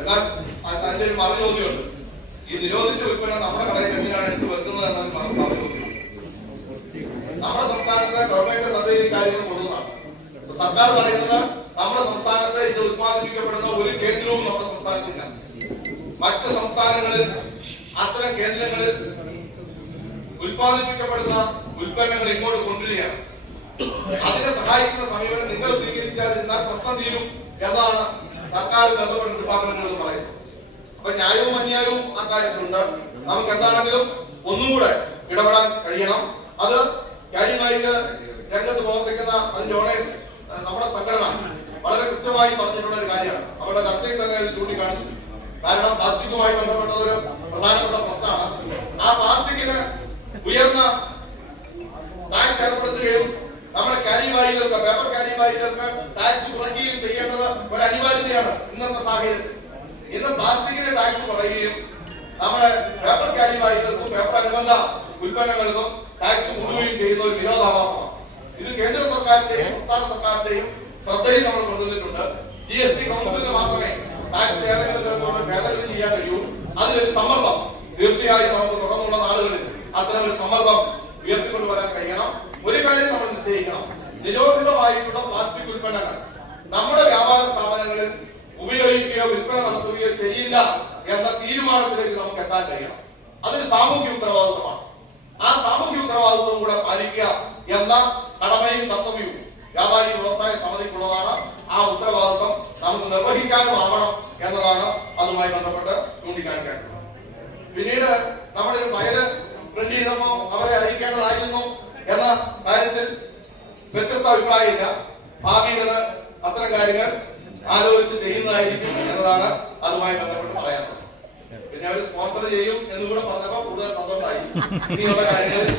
എന്നാൽ അതിന്റെ ഒരു മറുചോദ്യമുണ്ട്. ഈ നിരോധിച്ച ഉൽപ്പന്നം നമ്മുടെ കടയിൽ എങ്ങനെയാണ് എടുത്ത് വെക്കുന്നത് എന്നൊരു മറുചോദ്യമുണ്ട്. നമ്മുടെ സംസ്ഥാനത്തെ ഗവൺമെന്റ് സർവേ കാര്യങ്ങൾ കൊണ്ടുവന്നാണ്. സർക്കാർ പറയുന്നത് നമ്മുടെ സംസ്ഥാനത്ത് ഇത് ഉത്പാദിപ്പിക്കപ്പെടുന്ന ഒരു കേന്ദ്രവും നമ്മുടെ സംസ്ഥാനത്തില്ല. മറ്റ് സംസ്ഥാനങ്ങളിൽ അത്തരം കേന്ദ്രങ്ങളിൽ ഉത്പാദിപ്പിക്കപ്പെടുന്ന ഉൽപ്പന്നങ്ങൾ ഇങ്ങോട്ട് കൊണ്ടുവരികയാണ്. അതിനെ സഹായിക്കുന്ന സമീപനം നിങ്ങൾ സ്വീകരിക്കാതിരുന്നാൽ പ്രശ്നം തീരും എന്നാണ് സർക്കാർ ബന്ധപ്പെട്ട ഡിപ്പാർട്ട്മെന്റുകൾ പറയുന്നത്. അപ്പൊ ന്യായവും അന്യായവും ആ കാര്യത്തിലുണ്ട്. നമുക്ക് എന്താണെങ്കിലും ഒന്നുകൂടെ ഇടപെടാൻ കഴിയണം. അത് കാര്യമായി രംഗത്ത് പ്രവർത്തിക്കുന്ന അതിന്റെ ഓണേഴ്സ് നമ്മുടെ സംഘടന വളരെ കൃത്യമായി പറഞ്ഞിട്ടുള്ള ഒരു കാര്യമാണ്. അവരുടെ ചർച്ചയിൽ തന്നെ ഇത് ചൂണ്ടിക്കാണിച്ചു. കാരണം പ്ലാസ്റ്റിക്കുമായി ബന്ധപ്പെട്ട ഒരു പ്രധാനപ്പെട്ട പ്രശ്നമാണ്. ആ പ്ലാസ്റ്റിക്കിന് ഉയർന്ന ടാക്സ് ഏർപ്പെടുത്തുകയും നമ്മുടെ ക്യാരി ബാഗുകൾക്ക്, പേപ്പർ ക്യാരി ബാഗുകൾക്ക് ടാക്സ് കുറയ്ക്കുകയും ചെയ്യേണ്ടത് ഒരു അനിവാര്യതയാണ് ഇന്നത്തെ സാഹചര്യത്തിൽ. ഇന്ന് പ്ലാസ്റ്റിക്കിന് ടാക്സ് കുറയുകയും നമ്മുടെ പേപ്പർ ക്യാരി ബാഗുകൾക്കും പേപ്പർ അനുബന്ധ ഉൽപ്പന്നങ്ങൾക്കും ടാക്സ് കൂടുകയും ചെയ്യുന്ന ഒരു വിരോധാഭാസമാണ്. ഇത് കേന്ദ്ര സർക്കാരിന്റെയും സംസ്ഥാന സർക്കാരിന്റെയും ശ്രദ്ധയിൽ നമ്മൾ കൊണ്ടുവന്നിട്ടുണ്ട്. GST കൗൺസിലിന് മാത്രമേ ടാക്സ് ഏതെങ്കിലും തരത്തിലുള്ള ഭേദഗതി ചെയ്യാൻ കഴിയൂ. അതിലൊരു സമ്മർദ്ദം തീർച്ചയായും നമുക്ക് തുടർന്നുള്ള നാളുകളിൽ അത്തരമൊരു സമ്മർദ്ദം ഉയർത്തിക്കൊണ്ടുവരാൻ കഴിയണം. ഒരു കാര്യം നമ്മൾ നിശ്ചയിക്കണം. നിരോധിതമായിട്ടുള്ള പ്ലാസ്റ്റിക് ഉൽപ്പന്നങ്ങൾ നമ്മുടെ വ്യാപാര സ്ഥാപനങ്ങളിൽ ഉപയോഗിക്കുകയോ വിൽപ്പന നടത്തുകയോ ചെയ്യില്ല എന്ന തീരുമാനത്തിലേക്ക് നമുക്ക് എത്താൻ കഴിയണം. അതൊരു സാമൂഹ്യ ഉത്തരവാദിത്വമാണ്. ആ സാമൂഹ്യ ഉത്തരവാദിത്വം കൂടെ പാലിക്കുക എന്ന കടമയും കർത്തവ്യവും വ്യാപാരി വ്യവസായ സമിതിക്കുള്ളതാണ്. ആ ഉത്തരവാദിത്വം നമുക്ക് നിർവഹിക്കാനുമാവണം എന്നതാണ് അതുമായി ബന്ധപ്പെട്ട് ചൂണ്ടിക്കാണിക്കേണ്ടത്. പിന്നീട് നമ്മുടെ ഒരു ഫയല് പ്രിന്റ് ചെയ്തപ്പോ അവരെ അറിയിക്കേണ്ടതായിരുന്നു എന്ന കാര്യത്തിൽ വ്യത്യസ്ത അഭിപ്രായമില്ല. ഭാവിയിൽ അത്തരം കാര്യങ്ങൾ ആലോചിച്ച് ചെയ്യുന്നതായിരിക്കും എന്നതാണ് അതുമായി ബന്ധപ്പെട്ട് പറയാനുള്ളത്. പിന്നെ അവർ സ്പോൺസർ ചെയ്യും എന്നുകൂടെ പറഞ്ഞപ്പോൾ കൂടുതൽ സന്തോഷമായി. ഇനിയുള്ള കാര്യങ്ങളിൽ